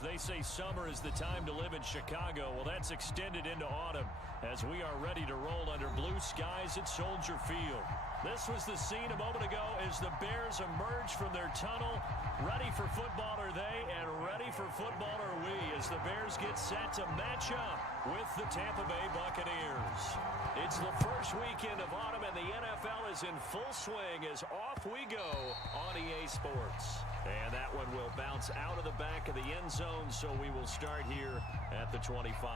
They say summer is the time to live in Chicago. Well, that's extended into autumn as we are ready to roll under blue skies at Soldier Field. This was the scene a moment ago as the Bears emerge from their tunnel. Ready for football are they, and ready for football are we as the Bears get set to match up with the Tampa Bay Buccaneers. It's the first weekend of autumn, and the NFL is in full swing as off we go on EA Sports. And that one will bounce out of the back of the end zone, so we will start here at the 25.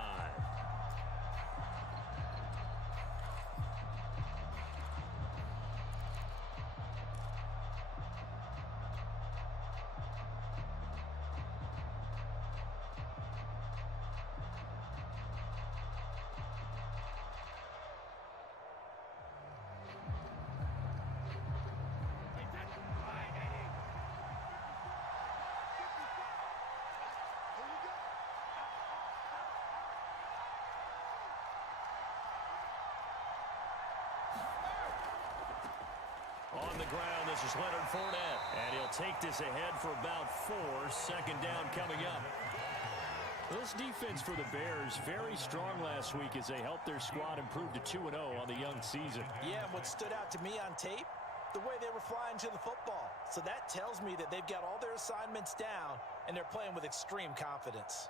On the ground, this is Leonard Fournette, and he'll take this ahead for about 4. Second down coming up. This defense for the Bears, very strong last week as they helped their squad improve to 2-0 on the young season. Yeah, and what stood out to me on tape, the way they were flying to the football. So that tells me that they've got all their assignments down, and they're playing with extreme confidence.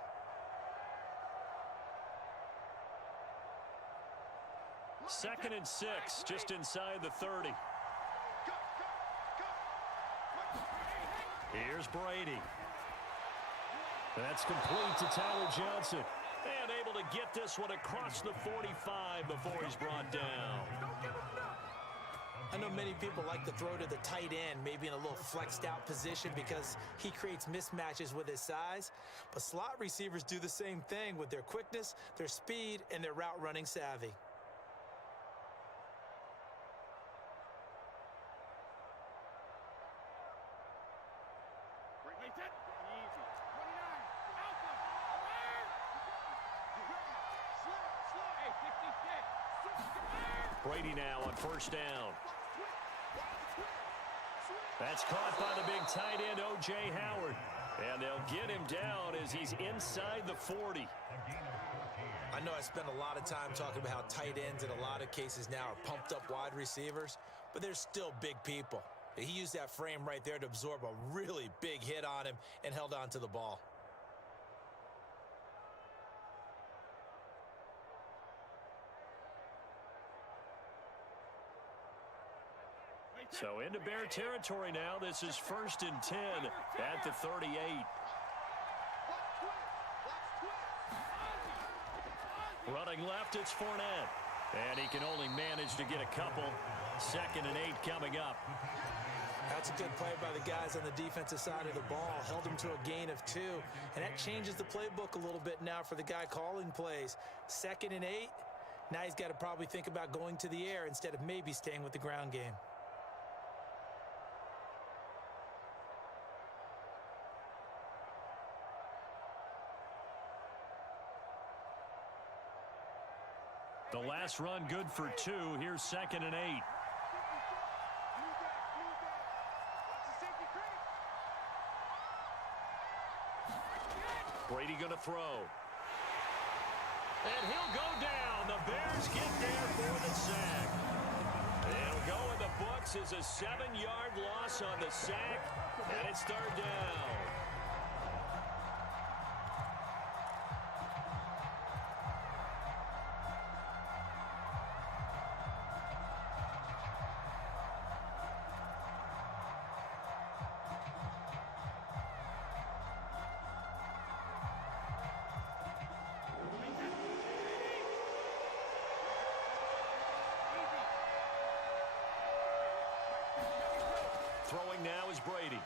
Second and 6, just inside the 30. Here's Brady. That's complete to Tyler Johnson. And able to get this one across the 45 before he's brought down. I know many people like to throw to the tight end, maybe in a little flexed out position because he creates mismatches with his size. But slot receivers do the same thing with their quickness, their speed, and their route running savvy. Brady now on first down. That's caught by the big tight end, O.J. Howard. And they'll get him down as he's inside the 40. I know I spend a lot of time talking about how tight ends in a lot of cases now are pumped up wide receivers, but they're still big people. He used that frame right there to absorb a really big hit on him and held on to the ball. So into Bear territory now. This is 1st and 10 at the 38. Running left, it's Fournette. And he can only manage to get a couple. 2nd and 8 coming up. That's a good play by the guys on the defensive side of the ball. Held him to a gain of 2. And that changes the playbook a little bit now for the guy calling plays. 2nd and 8. Now he's got to probably think about going to the air instead of maybe staying with the ground game. The last run good for 2. Here's 2nd and 8. Brady going to throw. And he'll go down. The Bears get there for the sack. It'll go in the books as a 7-yard loss on the sack. And it's 3rd down. Throwing now is Brady.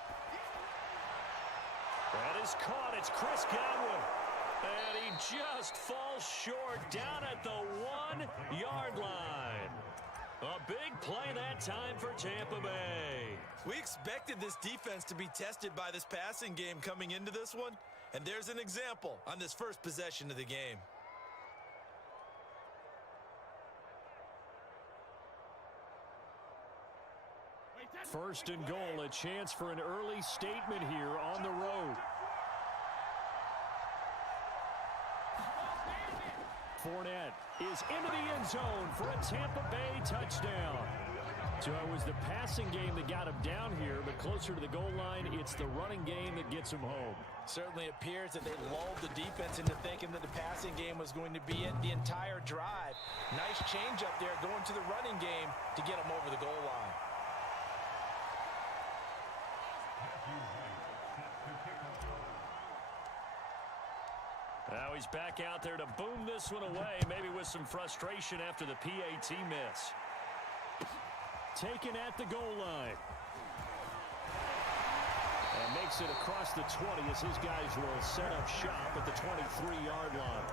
That is caught. It's Chris Godwin. And he just falls short down at the 1-yard line. A big play that time for Tampa Bay. We expected this defense to be tested by this passing game coming into this one. And there's an example on this first possession of the game. First and goal, a chance for an early statement here on the road. Fournette is into the end zone for a Tampa Bay touchdown. So it was the passing game that got him down here, but closer to the goal line, it's the running game that gets him home. Certainly appears that they lulled the defense into thinking that the passing game was going to be it the entire drive. Nice change up there going to the running game to get him over the goal line. Now he's back out there to boom this one away, maybe with some frustration after the PAT miss. Taken at the goal line. And makes it across the 20 as his guys will set up shop at the 23-yard line.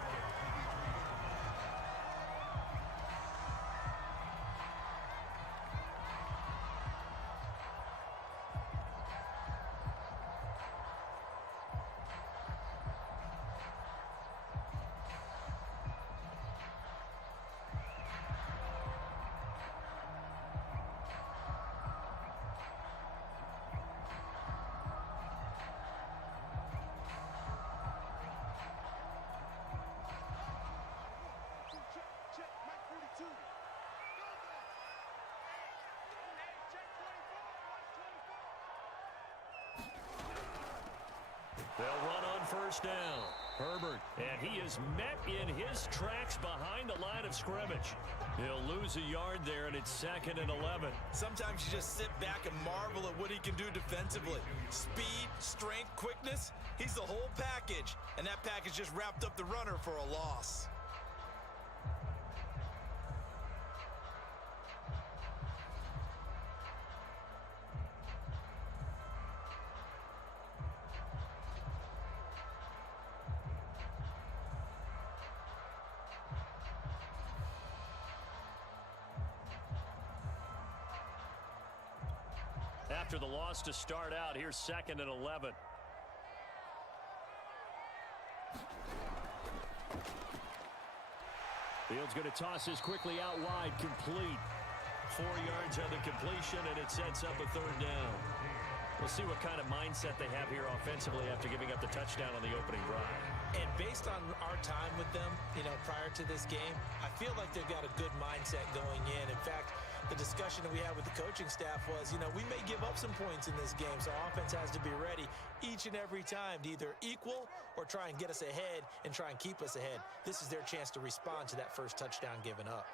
They'll run on first down. Herbert, and he is met in his tracks behind the line of scrimmage. He'll lose a yard there, and it's 2nd and 11. Sometimes you just sit back and marvel at what he can do defensively. Speed, strength, quickness, he's the whole package. And that package just wrapped up the runner for a loss. After the loss to start out, here's 2nd and 11. Fields going to toss this quickly out wide, complete. 4 yards on the completion, and it sets up a 3rd down. We'll see what kind of mindset they have here offensively after giving up the touchdown on the opening drive. And based on our time with them, prior to this game, I feel like they've got a good mindset going in. In fact, the discussion that we had with the coaching staff was, we may give up some points in this game, so our offense has to be ready each and every time to either equal or try and get us ahead and try and keep us ahead. This is their chance to respond to that first touchdown given up.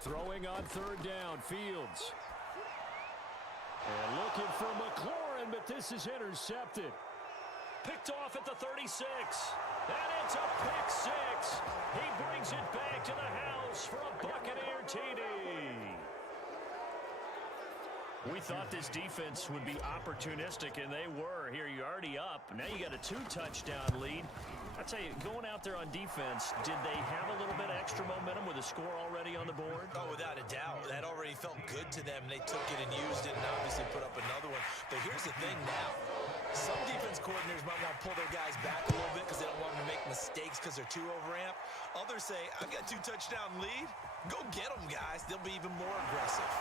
Throwing on 3rd down, Fields. And looking for McLaurin, but this is intercepted. Picked off at the 36. And it's a pick 6. He brings it back to the house for a Buccaneer TD. We thought this defense would be opportunistic, and they were. Here, you're already up. Now you got a 2-touchdown lead. I tell you, going out there on defense, did they have a little bit of extra momentum with a score already on the board? Oh, without a doubt. That already felt good to them. They took it and used it and obviously put up another one. But here's the thing now. Some defense coordinators might want to pull their guys back a little bit because they don't want them to make mistakes because they're too overamped. Others say, I've got 2-touchdown lead. Go get them, guys. They'll be even more aggressive.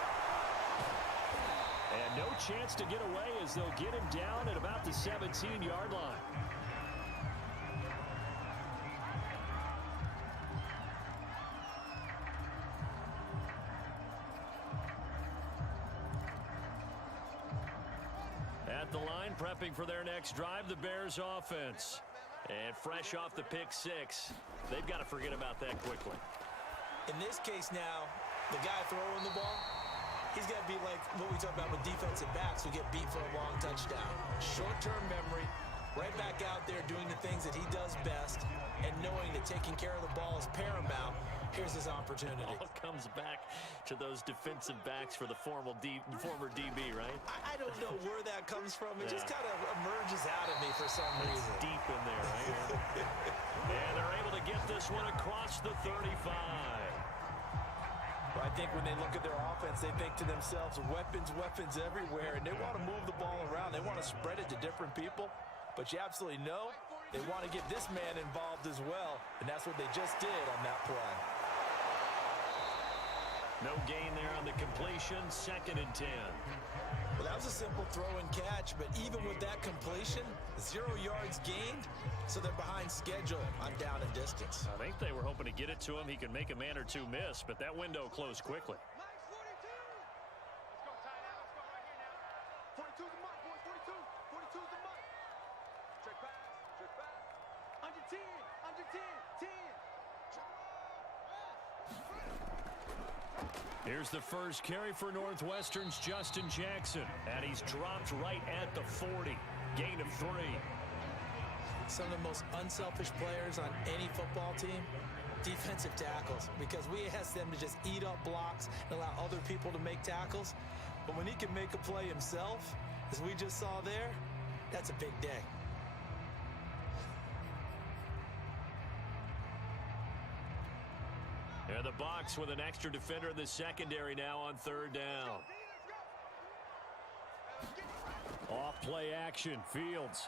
And no chance to get away as they'll get him down at about the 17-yard line. At the line, prepping for their next drive, the Bears offense. And fresh off the pick 6, they've got to forget about that quickly. In this case now, the guy throwing the ball, he's got to be like what we talk about with defensive backs who get beat for a long touchdown. Short-term memory, right back out there doing the things that he does best, and knowing that taking care of the ball is paramount. Here's his opportunity. It all comes back to those defensive backs for the former DB, right? I don't know where that comes from. It just kind of emerges out of me for some reason. It's deep in there, right? And they're able to get this one across the 35. I think when they look at their offense, they think to themselves, weapons everywhere, and they want to move the ball around. They want to spread it to different people, but you absolutely know they want to get this man involved as well, and that's what they just did on that play. No gain there on the completion, 2nd and 10. Well, that was a simple throw and catch, but even with that completion, 0 yards gained, so they're behind schedule on down and distance. I think they were hoping to get it to him. He could make a man or two miss, but that window closed quickly. Here's the first carry for Northwestern's Justin Jackson, and he's dropped right at the 40. Gain of 3. Some of the most unselfish players on any football team, defensive tackles, because we ask them to just eat up blocks and allow other people to make tackles. But when he can make a play himself, as we just saw there, that's a big day. And the box with an extra defender in the secondary now on 3rd down. Off play action, Fields.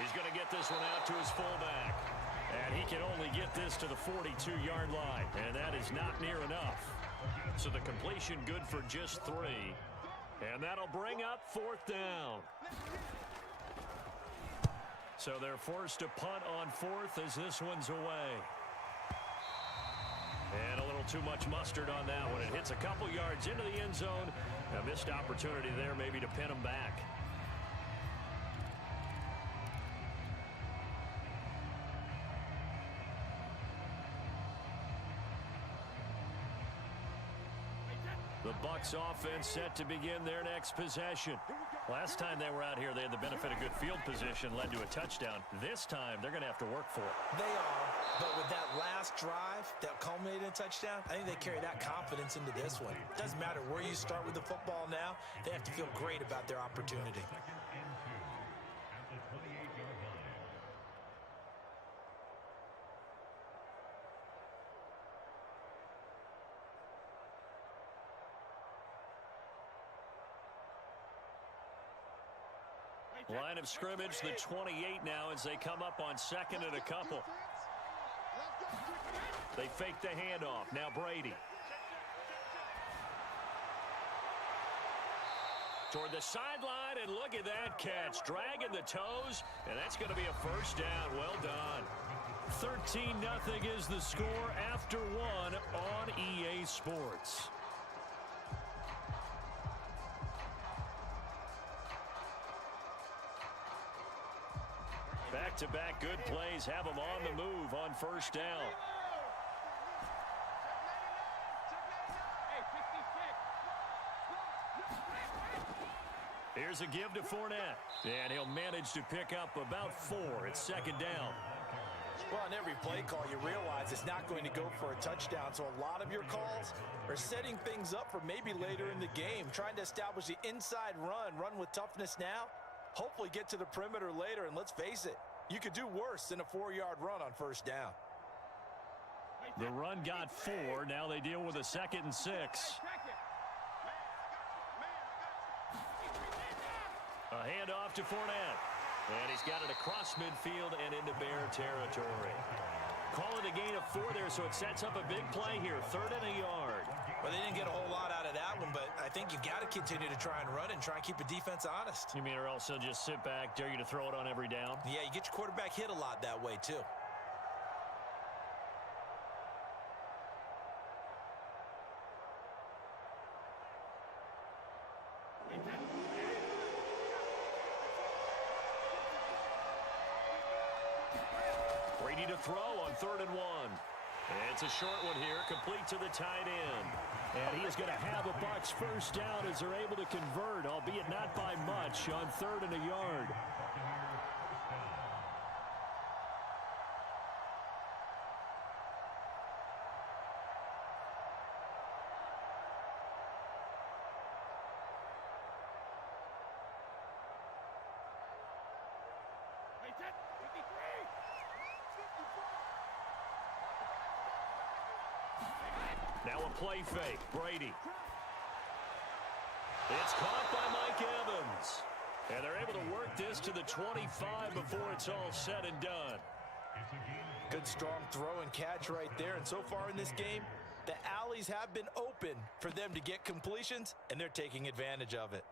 He's going to get this one out to his fullback. And he can only get this to the 42-yard line. And that is not near enough. So the completion good for just 3. And that'll bring up 4th down. So they're forced to punt on 4th as this one's away. And a little too much mustard on that one. It hits a couple yards into the end zone. A missed opportunity there maybe to pin him back. The Bucs offense set to begin their next possession. Last time they were out here, they had the benefit of good field position, led to a touchdown. This time, they're going to have to work for it. They are, but with that last drive that culminated in a touchdown, I think they carry that confidence into this one. It doesn't matter where you start with the football now. They have to feel great about their opportunity. Line of scrimmage, the 28 now as they come up on 2nd and a couple. They fake the handoff. Now Brady. Toward the sideline, and look at that catch. Dragging the toes, and that's going to be a 1st down. Well done. 13-0 is the score after 1 on EA Sports. Back-to-back good plays have them on the move on 1st down. Here's a give to Fournette, and he'll manage to pick up about 4 at 2nd down. Well, on every play call, you realize it's not going to go for a touchdown, so a lot of your calls are setting things up for maybe later in the game, trying to establish the inside run with toughness now, hopefully get to the perimeter later, and let's face it, you could do worse than a 4-yard run on 1st down. The run got 4. Now they deal with a 2nd and 6. A handoff to Fournette. And he's got it across midfield and into Bear territory. Call it a gain of 4 there, so it sets up a big play here. 3rd and a yard. Well, they didn't get a whole lot out of that one, but I think you've got to continue to try and run and try and keep the defense honest. You mean or else they'll just sit back, dare you to throw it on every down? Yeah, you get your quarterback hit a lot that way, too. Brady to throw on 3rd and 1. It's a short one here, complete to the tight end. And he is going to have the Bucs 1st down as they're able to convert, albeit not by much, on 3rd and a yard. Now a play fake. Brady. It's caught by Mike Evans. And they're able to work this to the 25 before it's all said and done. Good strong throw and catch right there. And so far in this game, The alleys have been open for them to get completions, and they're taking advantage of it.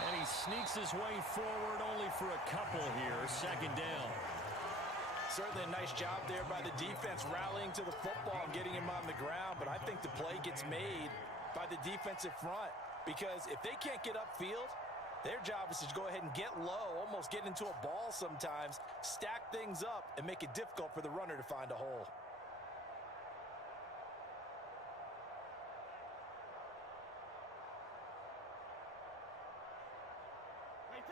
And he sneaks his way forward only for a couple here. Second down. Certainly a nice job there by the defense rallying to the football and getting him on the ground. But I think the play gets made by the defensive front, because if they can't get upfield, their job is to go ahead and get low, almost get into a ball sometimes, stack things up, and make it difficult for the runner to find a hole.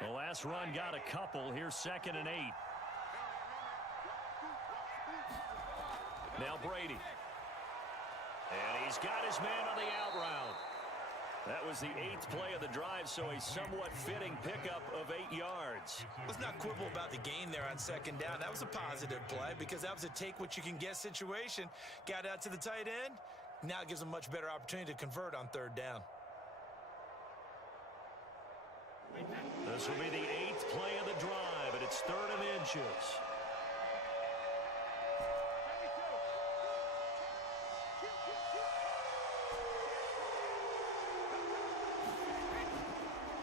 The last run got a couple. Here's 2nd and 8. Now Brady. And he's got his man on the out route. That was the 8th play of the drive, so a somewhat fitting pickup of 8 yards. Let's not quibble about the gain there on 2nd down. That was a positive play because that was a take-what-you-can-get situation. Got out to the tight end. Now it gives them a much better opportunity to convert on 3rd down. This will be the 8th play of the drive, and it's 3rd and inches.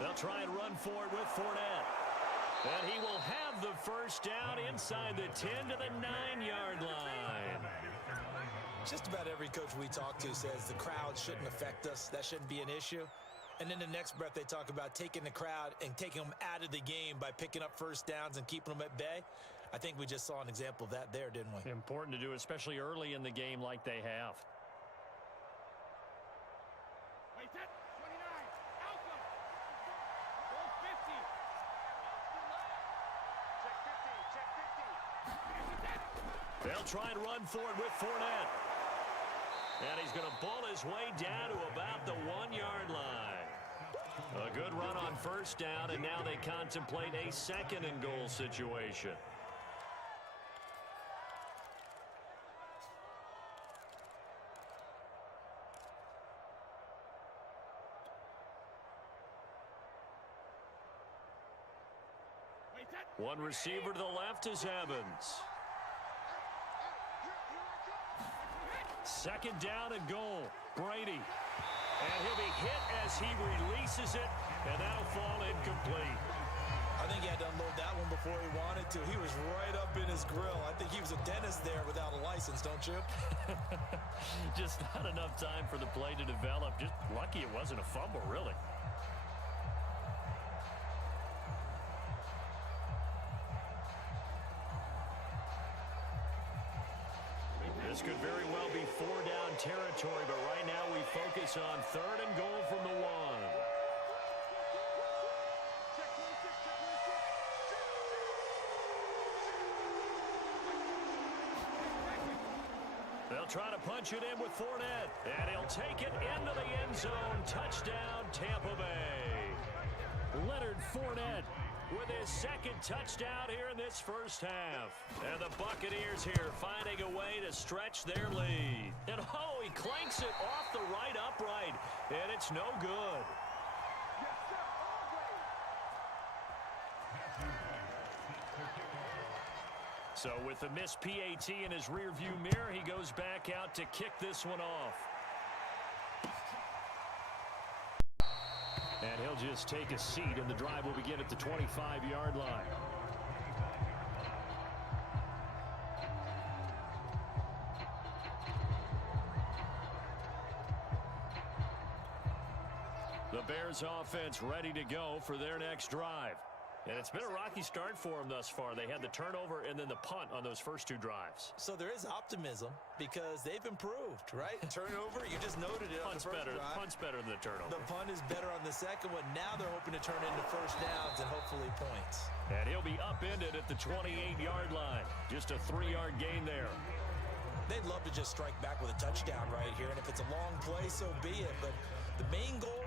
They'll try and run for it with Fournette. And he will have the first down inside the 10 to the 9-yard line. Just about every coach we talk to says the crowd shouldn't affect us. That shouldn't be an issue. And in the next breath, they talk about taking the crowd and taking them out of the game by picking up first downs and keeping them at bay. I think we just saw an example of that there, didn't we? Important to do, especially early in the game like they have. They'll try and run for it with Fournette. And he's going to bull his way down to about the 1-yard line. A good run on first down, and now they contemplate a 2nd and goal situation. One receiver to the left is Evans. 2nd down and goal. Brady. And he'll be hit as he releases it, and that'll fall incomplete. I think he had to unload that one before he wanted to. He was right up in his grill. I think he was a dentist there without a license, don't you? Just not enough time for the play to develop. Just lucky it wasn't a fumble, really. This could very well be 4-down territory, but right now we focus on 3rd and goal from the 1. They'll try to punch it in with Fournette, and he'll take it into the end zone. Touchdown, Tampa Bay. Leonard Fournette with his 2nd touchdown here in this first half. And the Buccaneers here finding a way to stretch their lead. And oh, he clanks it off the right upright, and it's no good. So with the missed PAT in his rearview mirror, he goes back out to kick this one off. And he'll just take a seat, and the drive will begin at the 25-yard line. The Bears offense ready to go for their next drive. And it's been a rocky start for them thus far. They had the turnover and then the punt on those first 2 drives. So there is optimism because they've improved, right? Turnover, you just noted it on the first drive. Punt's better than the turnover. The punt is better on the second one. Now they're hoping to turn into first downs and hopefully points. And he'll be upended at the 28-yard line. Just a 3-yard gain there. They'd love to just strike back with a touchdown right here, and if it's a long play, so be it. But The main goal,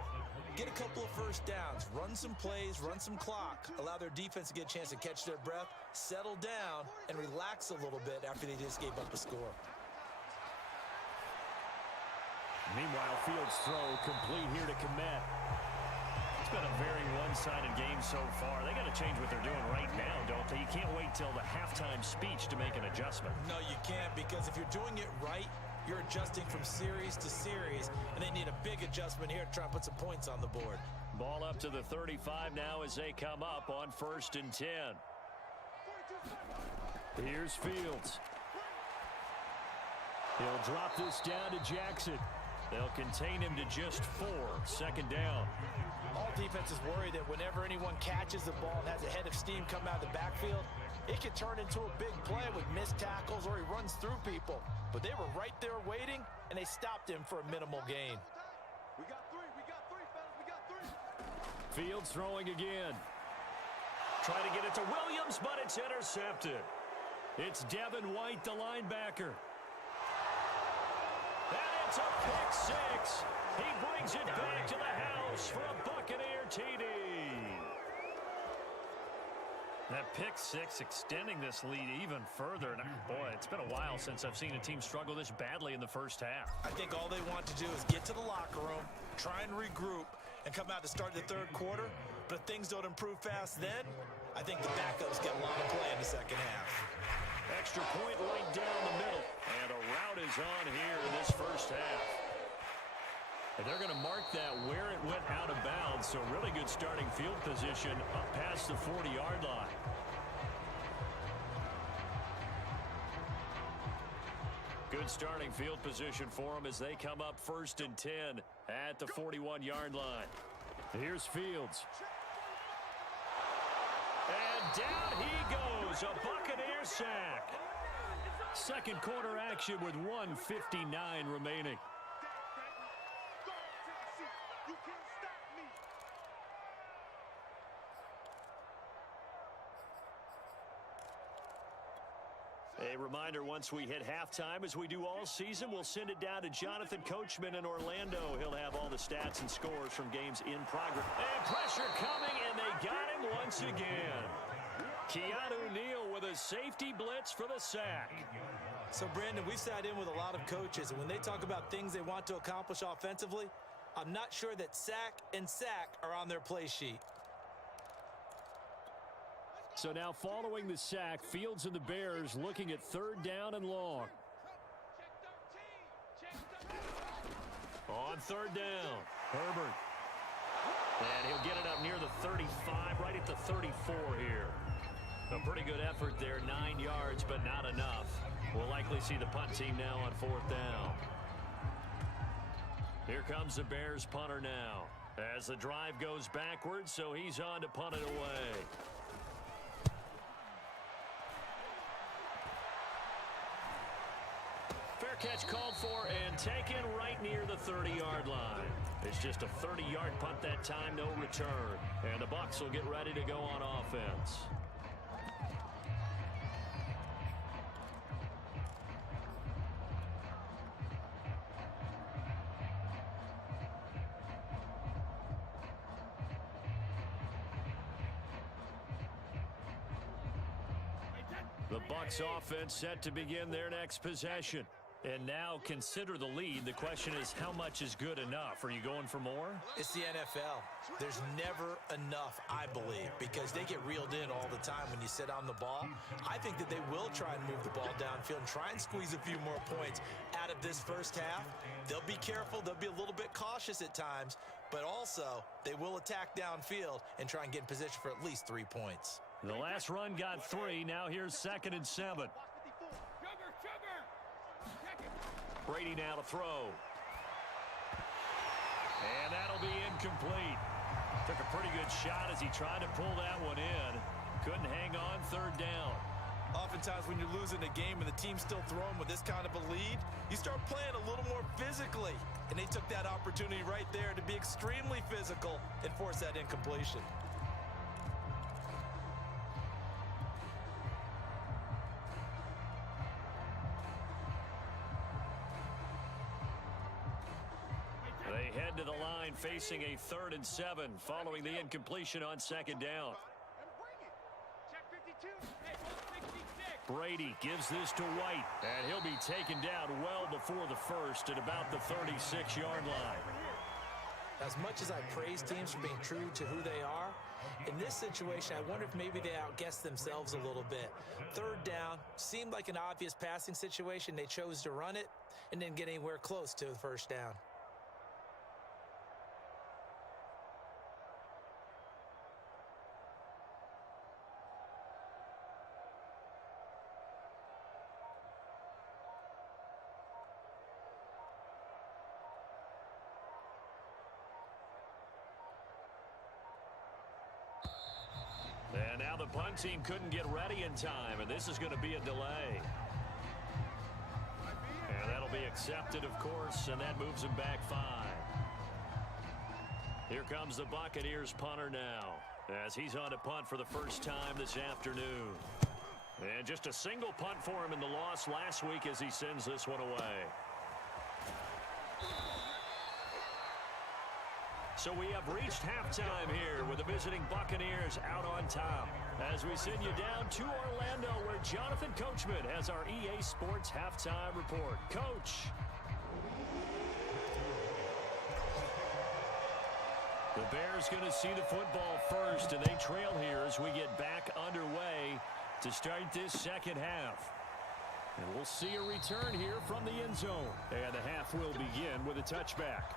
get a couple of first downs, run some plays, run some clock, allow their defense to get a chance to catch their breath, settle down, and relax a little bit after they just gave up a score. Meanwhile, Fields' throw complete here to Komet. It's been a very one-sided game so far. They got to change what they're doing right now, don't they? You can't wait till the halftime speech to make an adjustment. No, you can't, because if you're doing it right, you're adjusting from series to series, and they need a big adjustment here to try and put some points on the board. Ball up to the 35 now as they come up on 1st and 10. Here's Fields. He'll drop this down to Jackson. They'll contain him to just 4. 2nd down. All defenses worry that whenever anyone catches the ball and has a head of steam come out of the backfield, it can turn into a big play with missed tackles or he runs through people. But they were right there waiting, and they stopped him for a minimal gain. We got three, fellas, we got 3. Fields throwing again. Trying to get it to Williams, but it's intercepted. It's Devin White, the linebacker. And it's a pick 6. He brings it back to the house for a Buccaneer TD. That pick 6 extending this lead even further. And boy, it's been a while since I've seen a team struggle this badly in the first half. I think all they want to do is get to the locker room, try and regroup, and come out to start the 3rd quarter. But if things don't improve fast then, I think the backups get a lot of play in the 2nd half. Extra point right down the middle. And a route is on here in this first half. And they're going to mark that where it went out of bounds. So really good starting field position up past the 40-yard line. Good starting field position for them as they come up 1st and 10 at the 41-yard line. Here's Fields. And down he goes. A Buccaneer sack. 2nd quarter action with 1:59 remaining. A reminder, once we hit halftime, as we do all season, we'll send it down to Jonathan Coachman in Orlando. He'll have all the stats and scores from games in progress. And pressure coming, and they got him once again. Keanu Neal with a safety blitz for the sack. So, Brandon, we've sat in with a lot of coaches, and when they talk about things they want to accomplish offensively, I'm not sure that sack and sack are on their play sheet. So now following the sack, Fields and the Bears looking at 3rd down and long. On 3rd down, Herbert. And he'll get it up near the 35, right at the 34 here. A pretty good effort there, 9 yards, but not enough. We'll likely see the punt team now on 4th down. Here comes the Bears punter now. As the drive goes backwards, so he's on to punt it away. Fair catch called for and taken right near the 30-yard line. It's just a 30-yard punt that time, no return. And the Bucs will get ready to go on offense. The Bucs offense set to begin their next possession. And now consider the lead. The question is, how much is good enough? Are you going for more? It's the NFL. There's never enough, I believe, because they get reeled in all the time when you sit on the ball. I think that they will try and move the ball downfield and try and squeeze a few more points out of this first half. They'll be careful. They'll be a little bit cautious at times, but also they will attack downfield and try and get in position for at least 3 points. The last run got 3. Now here's 2nd and 7. Brady now to throw. And that'll be incomplete. Took a pretty good shot as he tried to pull that one in. Couldn't hang on 3rd down. Oftentimes when you're losing a game and the team's still throwing with this kind of a lead, you start playing a little more physically. And they took that opportunity right there to be extremely physical and force that incompletion. They head to the line facing a 3rd and 7 following the incompletion on 2nd down. Brady gives this to White, and he'll be taken down well before the first at about the 36-yard line. As much as I praise teams for being true to who they are, in this situation, I wonder if maybe they outguessed themselves a little bit. 3rd down seemed like an obvious passing situation. They chose to run it and didn't get anywhere close to the 1st down. And now the punt team couldn't get ready in time, and this is going to be a delay. And that'll be accepted, of course, and that moves them back 5. Here comes the Buccaneers punter now, as he's on to punt for the first time this afternoon. And just a single punt for him in the loss last week as he sends this one away. So we have reached halftime here with the visiting Buccaneers out on top as we send you down to Orlando where Jonathan Coachman has our EA Sports halftime report. Coach. The Bears going to see the football first, and they trail here as we get back underway to start this second half. And we'll see a return here from the end zone. And the half will begin with a touchback.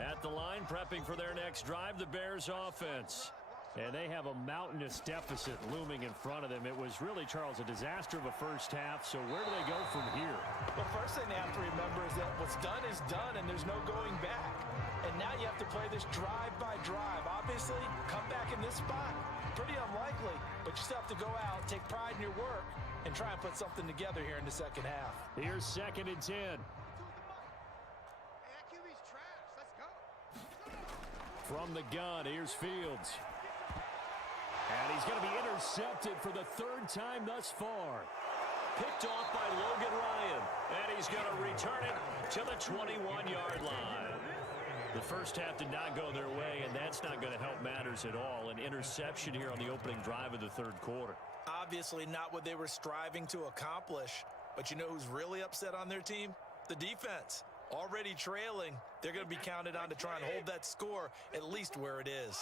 At the line, prepping for their next drive, the Bears offense. And they have a mountainous deficit looming in front of them. It was really, Charles, a disaster of a first half. So where do they go from here? Well, first thing they have to remember is that what's done is done, and there's no going back. And now you have to play this drive by drive. Obviously, come back in this spot, pretty unlikely. But you still have to go out, take pride in your work, and try and put something together here in the second half. Here's 2nd and 10. From the gun, here's Fields. And he's going to be intercepted for the 3rd time thus far. Picked off by Logan Ryan. And he's going to return it to the 21-yard line. The first half did not go their way, and that's not going to help matters at all. An interception here on the opening drive of the 3rd quarter. Obviously not what they were striving to accomplish. But you know who's really upset on their team? The defense. Already trailing, they're going to be counted on to try and hold that score at least where it is.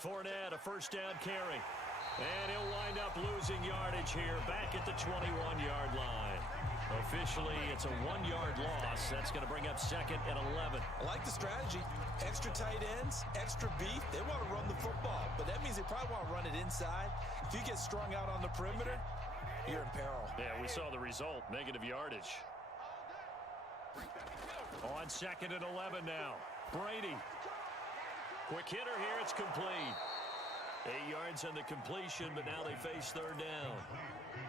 Fournette, a first down carry. And he'll wind up losing yardage here back at the 21-yard line. Officially, it's a 1-yard loss. That's going to bring up 2nd and 11. I like the strategy. Extra tight ends, extra beef. They want to run the football, but that means they probably want to run it inside. If you get strung out on the perimeter, you're in peril. Yeah, we saw the result. Negative yardage. On 2nd and 11 now. Brady. Quick hitter here. It's complete. 8 yards on the completion, but now they face 3rd down.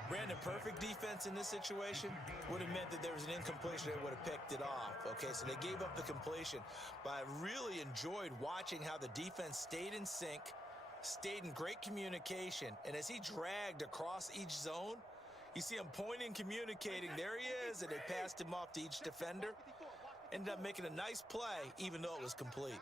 Brandon, perfect defense in this situation would have meant that there was an incompletion. They would have picked it off. Okay, so they gave up the completion. But I really enjoyed watching how the defense stayed in sync, stayed in great communication, and as he dragged across each zone, you see him pointing, communicating. There he is, and they passed him off to each defender. Ended up making a nice play, even though it was complete.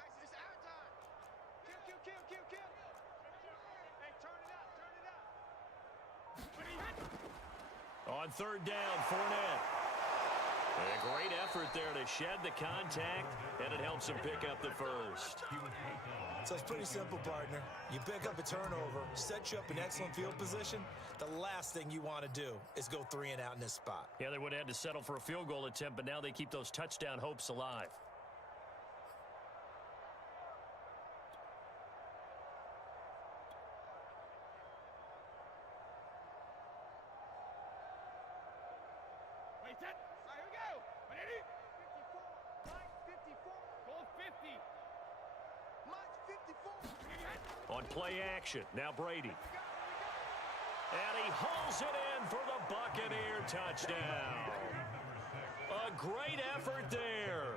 On 3rd down, Fournette. A great effort there to shed the contact, and it helps him pick up the first. So it's pretty simple, partner. You pick up a turnover, set you up in excellent field position. The last thing you want to do is go 3 and out in this spot. Yeah, they would have had to settle for a field goal attempt, but now they keep those touchdown hopes alive. On play action, now Brady. And he hauls it in for the Buccaneer touchdown. A great effort there.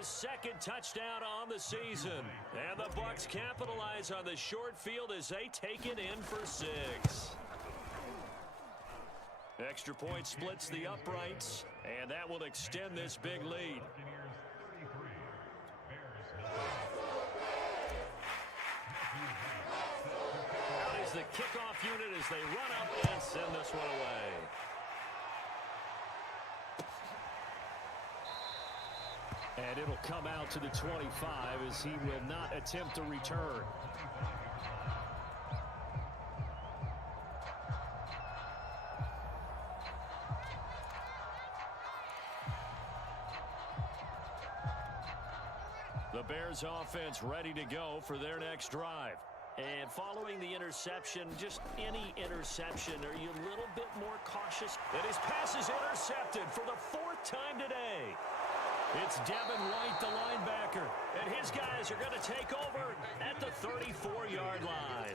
his second touchdown on the season. And the Bucs capitalize on the short field as they take it in for 6. Extra point splits the uprights, and that will extend this big lead. Out is the kickoff unit as they run up and send this one away. And it'll come out to the 25 as he will not attempt to return. The Bears offense ready to go for their next drive. And following the interception, just any interception, are you a little bit more cautious? And his pass is intercepted for the 4th time today. It's Devin White, the linebacker, and his guys are going to take over at the 34-yard line.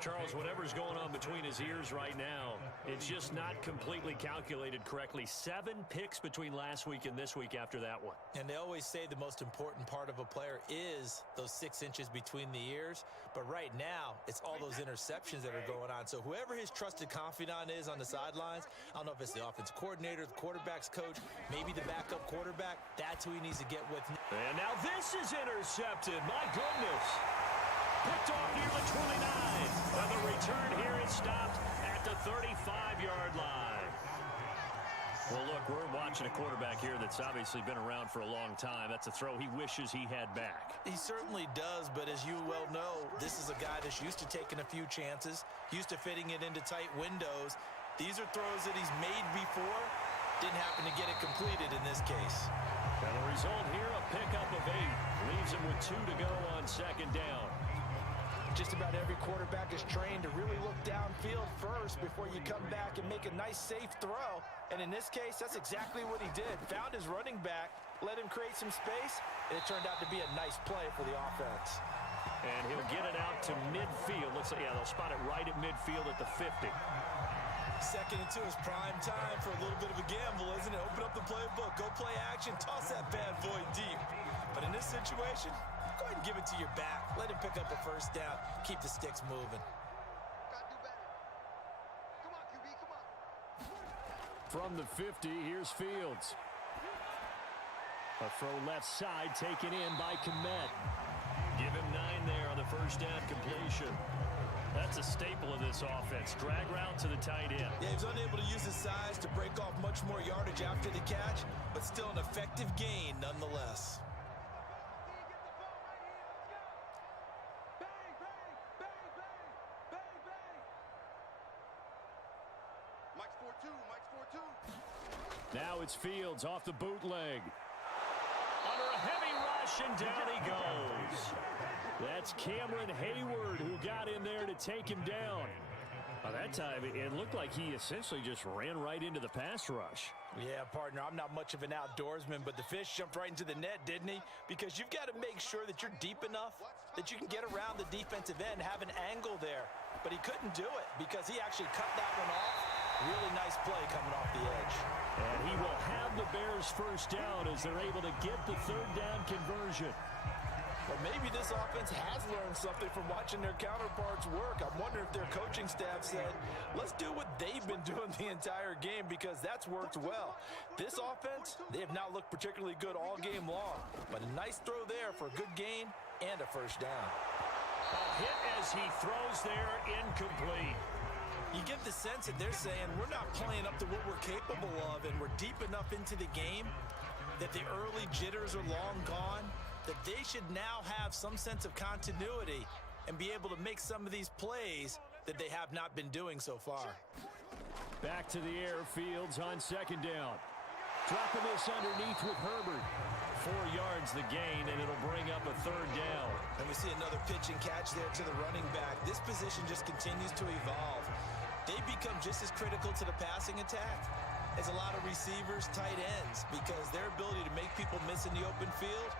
Charles, whatever's going on between his ears right now, it's just not completely calculated correctly. 7 picks between last week and this week after that one. And they always say the most important part of a player is those 6 inches between the ears. But right now, it's all those interceptions that are going on. So whoever his trusted confidant is on the sidelines, I don't know if it's the offensive coordinator, the quarterback's coach, maybe the backup quarterback, that's who he needs to get with. And now this is intercepted. My goodness. Picked off near the 29. And the return here is stopped at the 35-yard line. Well, look, we're watching a quarterback here that's obviously been around for a long time. That's a throw he wishes he had back. He certainly does, but as you well know, this is a guy that's used to taking a few chances, used to fitting it into tight windows. These are throws that he's made before. Didn't happen to get it completed in this case. And the result here, a pickup of 8. Leaves him with 2 to go on 2nd down. Just about every quarterback is trained to really look downfield first before you come back and make a nice, safe throw. And in this case, that's exactly what he did. Found his running back, let him create some space, and it turned out to be a nice play for the offense. And he'll get it out to midfield. Looks like, yeah, they'll spot it right at midfield at the 50. 2nd and 2 is prime time for a little bit of a gamble, isn't it? Open up the playbook, go play action, toss that bad boy deep. But in this situation, go ahead and give it to your back. Let him pick up a 1st down. Keep the sticks moving. Gotta do better. Come on, QB, come on. From the 50, here's Fields. A throw left side taken in by Kmet. Give him 9 there on the 1st down completion. That's a staple of this offense. Drag route to the tight end. Yeah, he was unable to use his size to break off much more yardage after the catch, but still an effective gain nonetheless. Mike's 4-2, Mike's 4-2. Now it's Fields off the bootleg. Under a heavy rush, and down he goes. That's Cameron Hayward who got in there to take him down. By that time, it looked like he essentially just ran right into the pass rush. Yeah, partner, I'm not much of an outdoorsman, but the fish jumped right into the net, didn't he? Because you've got to make sure that you're deep enough that you can get around the defensive end, have an angle there. But he couldn't do it because he actually cut that one off. Really nice play coming off the edge. And he will have the Bears 1st down as they're able to get the 3rd down conversion. But maybe this offense has learned something from watching their counterparts work. I wonder if their coaching staff said, let's do what they've been doing the entire game because that's worked well. This offense, they have not looked particularly good all game long. But a nice throw there for a good gain and a 1st down. A hit as he throws there, incomplete. You get the sense that they're saying we're not playing up to what we're capable of and we're deep enough into the game that the early jitters are long gone, that they should now have some sense of continuity and be able to make some of these plays that they have not been doing so far. Back to the air, Fields on 2nd down. Dropping this underneath with Herbert. 4 yards the gain, and it'll bring up a 3rd down. And we see another pitch and catch there to the running back. This position just continues to evolve. They become just as critical to the passing attack as a lot of receivers, tight ends, because their ability to make people miss in the open field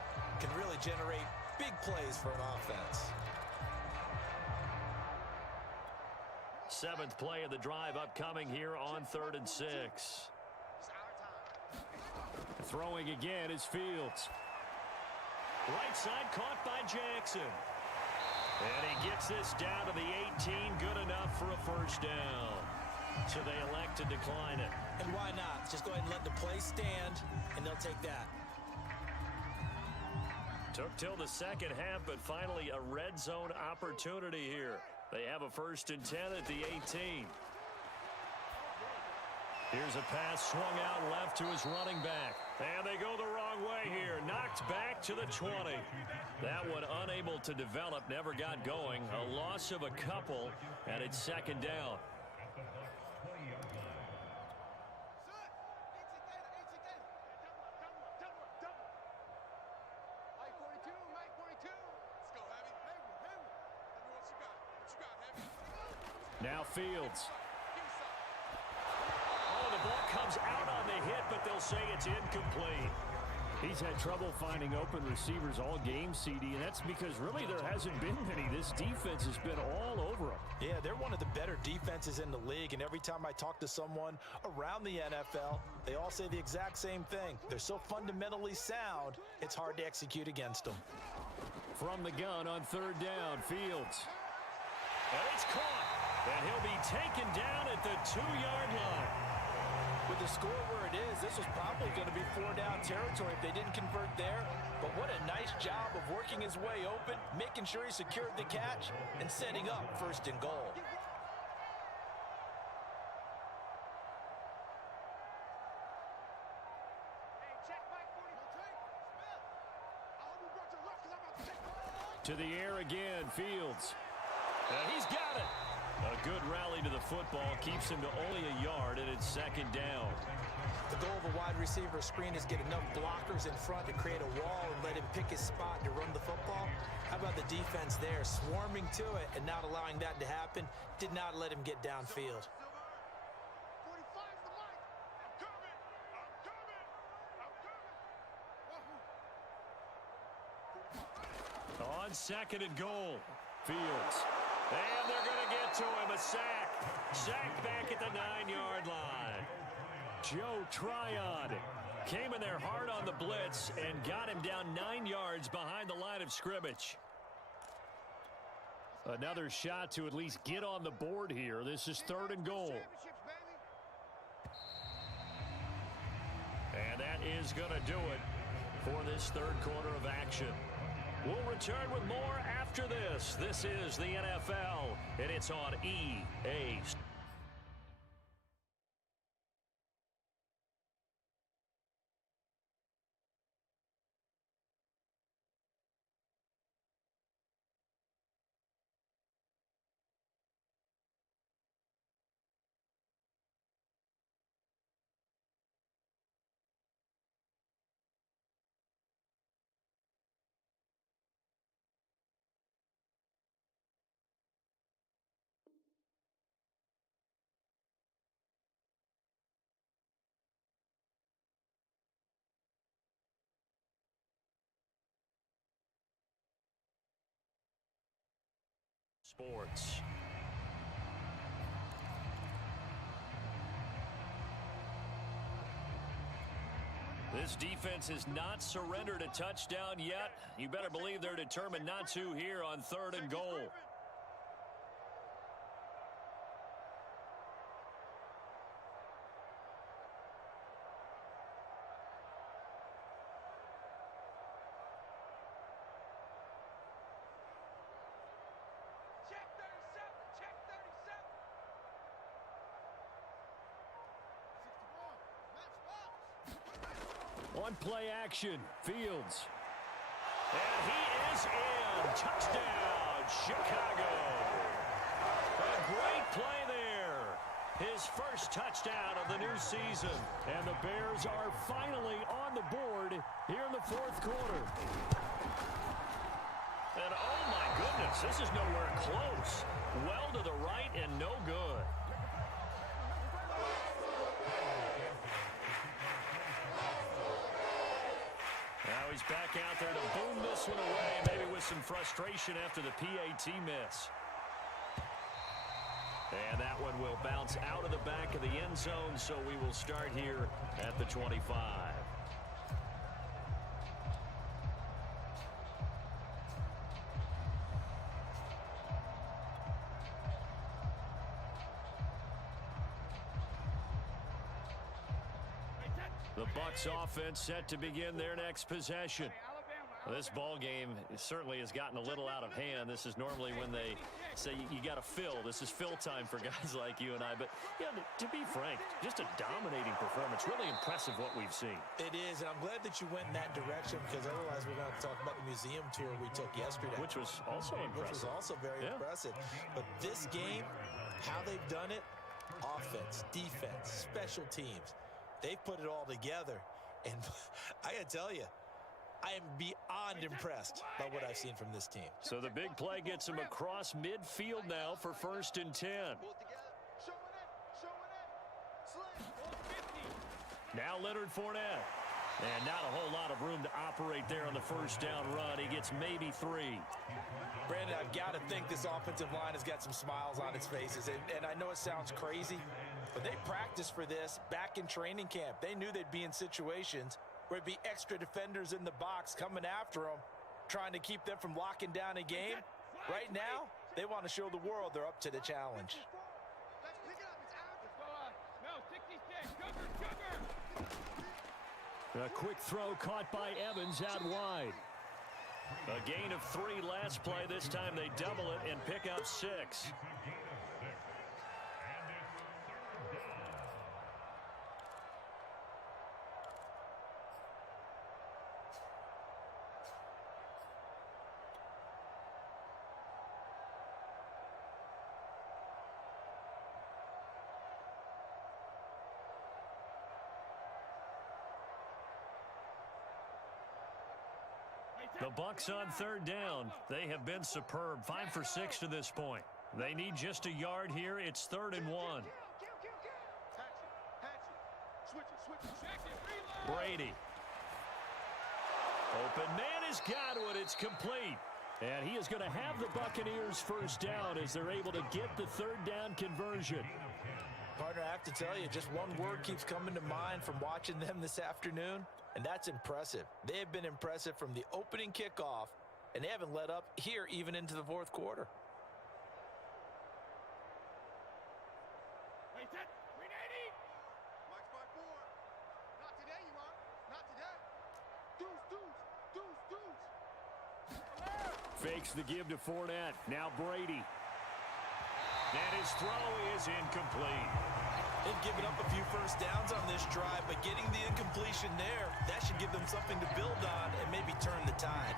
can really generate big plays for an offense. 7th play of the drive upcoming here on 3rd and 6. Throwing again is Fields. Right side caught by Jackson. And he gets this down to the 18. Good enough for a first down. So they elect to decline it. And why not? Just go ahead and let the play stand, and they'll take that. Took till the second half, but finally a red zone opportunity here. They have a 1st and 10 at the 18. Here's a pass swung out left to his running back. And they go the wrong way here. Knocked back to the 20. That one unable to develop, never got going. A loss of a couple, and it's 2nd down. Now Fields. Oh, the ball comes out on the hit, but they'll say it's incomplete. He's had trouble finding open receivers all game, CD, and that's because really there hasn't been many. This defense has been all over them. Yeah, they're one of the better defenses in the league, and every time I talk to someone around the NFL, they all say the exact same thing. They're so fundamentally sound, it's hard to execute against them. From the gun on 3rd down, Fields. And it's caught, and he'll be taken down at the 2-yard line. With the score where it is, this was probably going to be 4-down territory if they didn't convert there. But what a nice job of working his way open, making sure he secured the catch, and setting up 1st and goal. To the air again, Fields. And he's got it. A good rally to the football keeps him to only a yard, and it's 2nd down. The goal of a wide receiver screen is get enough blockers in front to create a wall and let him pick his spot to run the football. How about the defense there, swarming to it and not allowing that to happen? Did not let him get downfield. On 2nd and goal, Fields. And they're going to get to him, a sack. Sack back at the 9-yard line. Joe Tryon came in there hard on the blitz and got him down 9 yards behind the line of scrimmage. Another shot to at least get on the board here. This is 3rd and goal. And that is going to do it for this 3rd quarter of action. We'll return with more after this. This is the NFL, and it's on EA. Sports. This defense has not surrendered a touchdown yet. You better believe they're determined not to here on 3rd and goal. On play action, Fields. And he is in. Touchdown, Chicago. A great play there. His first touchdown of the new season. And the Bears are finally on the board here in the 4th quarter. And oh my goodness, this is nowhere close. Well to the right and no good. Now he's back out there to boom this one away, maybe with some frustration after the PAT miss. And that one will bounce out of the back of the end zone, so we will start here at the 25. The Bucs offense set to begin their next possession. This ball game certainly has gotten a little out of hand. This is normally when they say you got to fill. This is fill time for guys like you and I. But, yeah, to be frank, just a dominating performance. Really impressive what we've seen. It is, and I'm glad that you went in that direction because otherwise we're going to talk about the museum tour we took yesterday. Which was also impressive. Which was also very impressive. But this game, how they've done it, offense, defense, special teams, they've put it all together. And I got to tell you, I am beyond impressed by what I've seen from this team. So the big play gets him across midfield now for 1st and 10. Now Leonard Fournette. And not a whole lot of room to operate there on the first down run. He gets maybe 3. Brandon, I've got to think this offensive line has got some smiles on its faces. And I know it sounds crazy, but they practiced for this back in training camp. They knew they'd be in situations where it'd be extra defenders in the box coming after them, trying to keep them from locking down a game. Right now, they want to show the world they're up to the challenge. A quick throw caught by Evans out wide. A gain of 3 last play. This time they double it and pick up 6. The Bucs on 3rd down. They have been superb. 5 for 6 to this point. They need just a yard here. It's 3rd and 1. Brady. Open man has got it. It's complete. And he is going to have the Buccaneers 1st down as they're able to get the 3rd down conversion. Partner, I have to tell you, just one word keeps coming to mind from watching them this afternoon, and that's impressive. They have been impressive from the opening kickoff, and they haven't let up here even into the 4th quarter. Fakes the give to Fournette. Now Brady. And his throw is incomplete. They've given up a few first downs on this drive, but getting the incompletion there, that should give them something to build on and maybe turn the tide.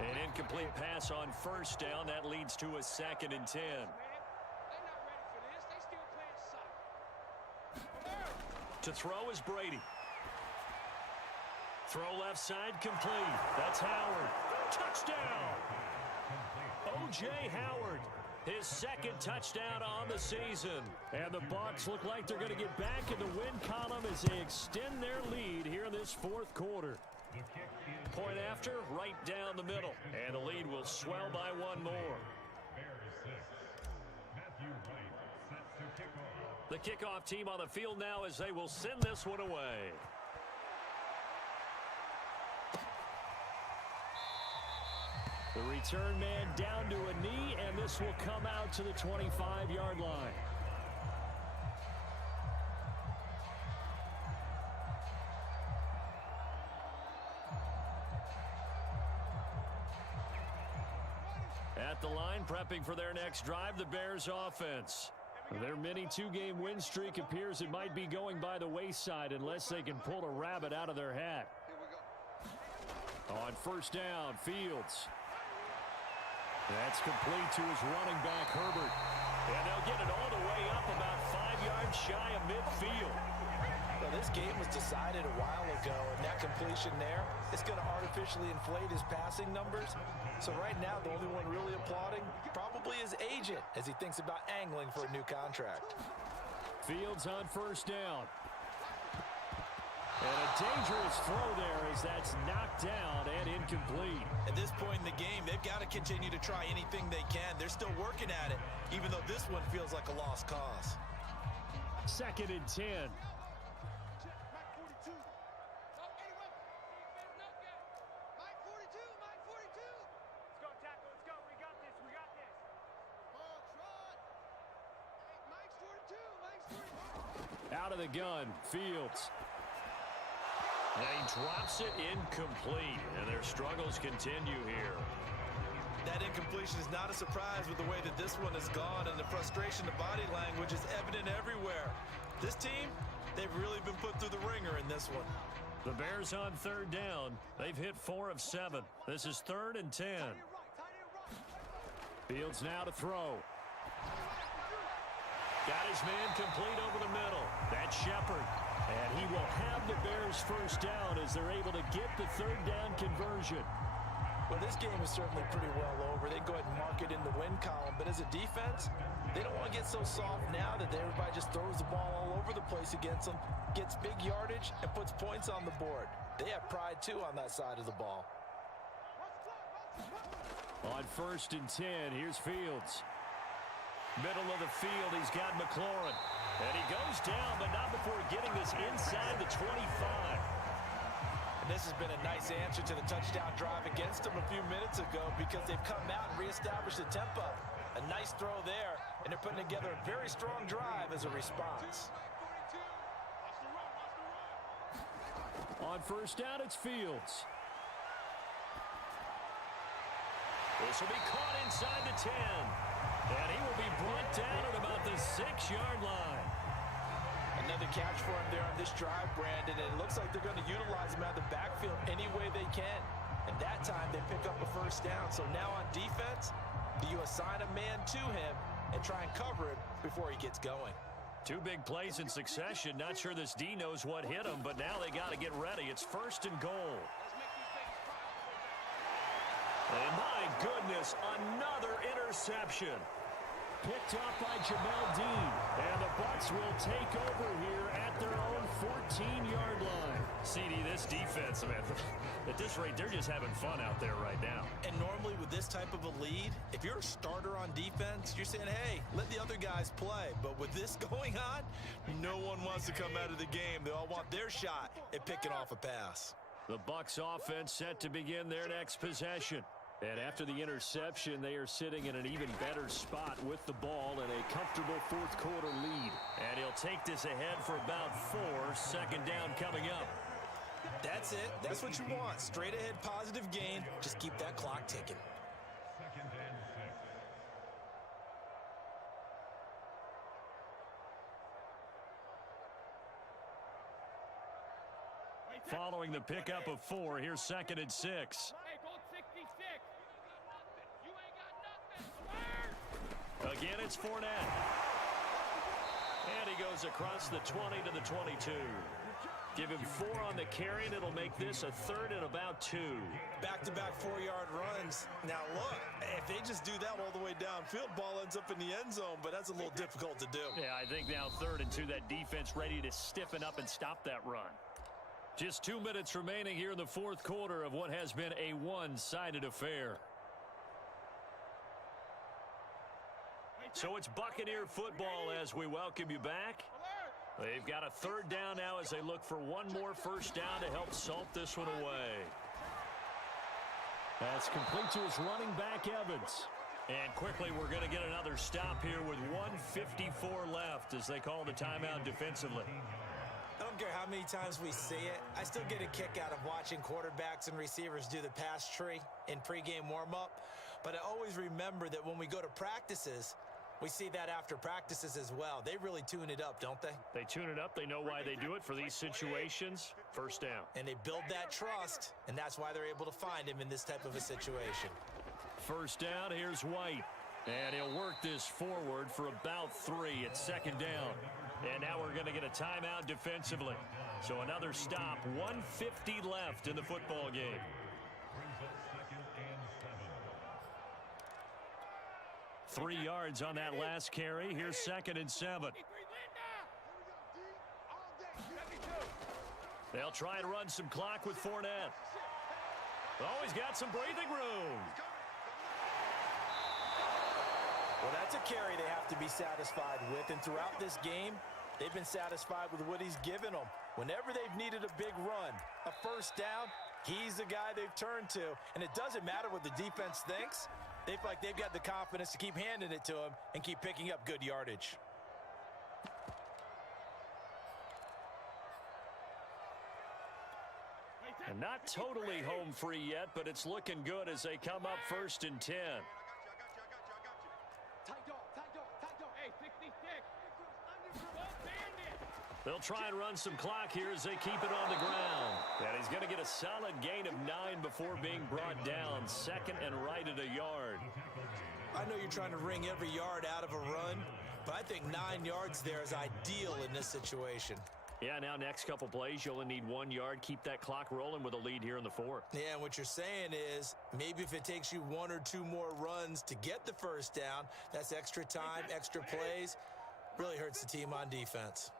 An incomplete pass on 1st down. That leads to a 2nd and 10. To throw is Brady. Throw left side complete. That's Howard. Touchdown! O.J. Howard, his 2nd touchdown on the season. And the Bucs look like they're going to get back in the win column as they extend their lead here in this 4th quarter. Point after, right down the middle. And the lead will swell by 1 more. The kickoff team on the field now as they will send this one away. The return man down to a knee, and this will come out to the 25-yard line. At the line, prepping for their next drive, the Bears offense. Their mini 2-game win streak appears it might be going by the wayside unless they can pull a rabbit out of their hat. On 1st down, Fields. That's complete to his running back, Herbert. And they'll get it all the way up about 5 yards shy of midfield. Well, this game was decided a while ago, and that completion there is going to artificially inflate his passing numbers. So right now, the only one really applauding probably his agent as he thinks about angling for a new contract. Fields on 1st down. And a dangerous throw there as that's knocked down and incomplete. At this point in the game, they've got to continue to try anything they can. They're still working at it, even though this one feels like a lost cause. 2nd and 10. Out of the gun, Fields. And he drops it incomplete, and their struggles continue here. That incompletion is not a surprise with the way that this one has gone, and the frustration, the body language is evident everywhere. This team, they've really been put through the ringer in this one. The Bears on third down. They've hit 4 of 7. This is 3rd and 10. Fields now to throw. Got his man complete over the middle. That's Shepard. And he will have the Bears first down as they're able to get the third down conversion. Well, this game is certainly pretty well over. They go ahead and mark it in the win column. But as a defense, they don't want to get so soft now that everybody just throws the ball all over the place against them, gets big yardage, and puts points on the board. They have pride, too, on that side of the ball. On 1st and 10, here's Fields. Middle of the field, he's got McLaurin. And he goes down, but not before getting this inside the 25. And this has been a nice answer to the touchdown drive against them a few minutes ago because they've come out and reestablished the tempo. A nice throw there, and they're putting together a very strong drive as a response. On 1st down, it's Fields. This will be caught inside the 10. And he will be brought down at about the 6-yard line. Another catch for him there on this drive, Brandon. And it looks like they're going to utilize him out of the backfield any way they can. And that time they pick up a first down. So now on defense, do you assign a man to him and try and cover him before he gets going? 2 big plays in succession. Not sure this D knows what hit him, but now they got to get ready. It's 1st and goal. And my goodness, another interception. Picked off by Jamel Dean. And the Bucs will take over here at their own 14-yard line. CD, this defense, man, at this rate, they're just having fun out there right now. And normally with this type of a lead, if you're a starter on defense, you're saying, hey, let the other guys play. But with this going on, no one wants to come out of the game. They all want their shot at picking off a pass. The Bucs offense set to begin their next possession. And after the interception, they are sitting in an even better spot with the ball and a comfortable 4th quarter lead. And he'll take this ahead for about 4. 2nd down coming up. That's it. That's what you want. Straight ahead positive gain. Just keep that clock ticking. Following the pickup of 4, here's 2nd and 6. Again, it's Fournette. And he goes across the 20 to the 22. Give him 4 on the carry, and it'll make this a 3rd and about 2. Back-to-back 4-yard runs. Now, look, if they just do that all the way downfield, ball ends up in the end zone, but that's a little difficult to do. Yeah, I think now 3rd and 2, that defense ready to stiffen up and stop that run. Just 2 minutes remaining here in the 4th quarter of what has been a one-sided affair. So it's Buccaneer football as we welcome you back. They've got a 3rd down now as they look for one more first down to help salt this one away. That's complete to his running back, Evans. And quickly, we're going to get another stop here with 1:54 left as they call the timeout defensively. I don't care how many times we see it. I still get a kick out of watching quarterbacks and receivers do the pass tree in pregame warm-up. But I always remember that when we go to practices, we see that after practices as well. They really tune it up, don't they? They tune it up. They know why they do it for these situations. First down. And they build that trust, and that's why they're able to find him in this type of a situation. First down, here's White. And he'll work this forward for about 3 at 2nd down. And now we're going to get a timeout defensively. So another stop, 1:50 left in the football game. Three yards on that last carry. Here's 2nd and 7. They'll try to run some clock with Fournette. Oh, he's got some breathing room. Well, that's a carry they have to be satisfied with. And throughout this game, they've been satisfied with what he's given them. Whenever they've needed a big run, a first down, he's the guy they've turned to. And it doesn't matter what the defense thinks. They feel like they've got the confidence to keep handing it to him and keep picking up good yardage. And not totally home free yet, but it's looking good as they come up 1st and 10. Hey, 66. They'll try and run some clock here as they keep it on the ground. And he's going to get a solid gain of 9 before being brought down. 2nd and right at a yard. I know you're trying to wring every yard out of a run, but I think 9 yards there is ideal in this situation. Yeah, now next couple plays, you only need 1 yard. Keep that clock rolling with a lead here in the 4th. Yeah, and what you're saying is maybe if it takes you 1 or 2 more runs to get the first down, that's extra time, extra plays. Really hurts the team on defense.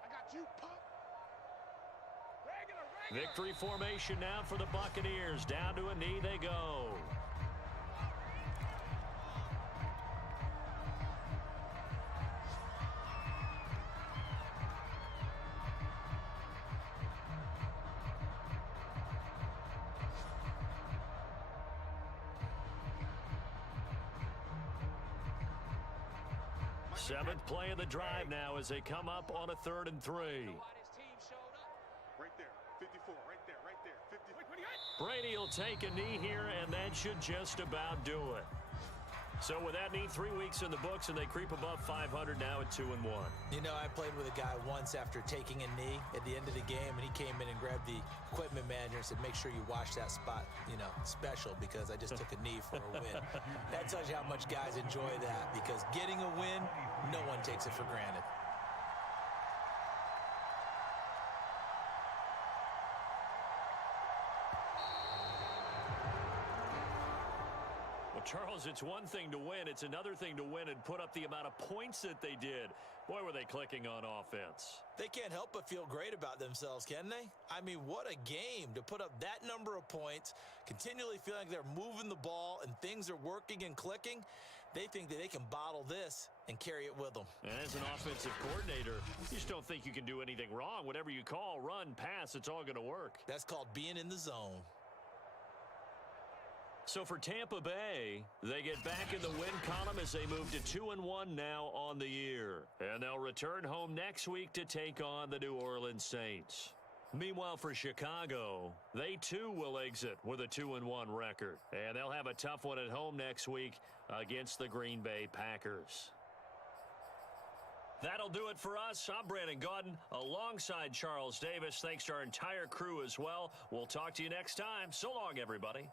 Victory formation now for the Buccaneers. Down to a knee they go. Seventh play of the drive now as they come up on a 3rd and 3. Right there, 54, right there, 54. Brady will take a knee here, and that should just about do it. So with that knee, 3 weeks in the books, and they creep above 500 now at 2-1. You know, I played with a guy once after taking a knee at the end of the game, and he came in and grabbed the equipment manager and said, make sure you watch that spot, you know, special, because I just took a knee for a win. That tells you how much guys enjoy that, because getting a win, no one takes it for granted. Charles, it's one thing to win. It's another thing to win and put up the amount of points that they did. Boy, were they clicking on offense. They can't help but feel great about themselves, can they? I mean, what a game to put up that number of points, continually feeling like they're moving the ball and things are working and clicking. They think that they can bottle this and carry it with them. And as an offensive coordinator, you just don't think you can do anything wrong. Whatever you call, run, pass, it's all going to work. That's called being in the zone. So for Tampa Bay, they get back in the win column as they move to 2-1 now on the year. And they'll return home next week to take on the New Orleans Saints. Meanwhile, for Chicago, they too will exit with a 2-1 record. And they'll have a tough one at home next week against the Green Bay Packers. That'll do it for us. I'm Brandon Gaudin alongside Charles Davis. Thanks to our entire crew as well. We'll talk to you next time. So long, everybody.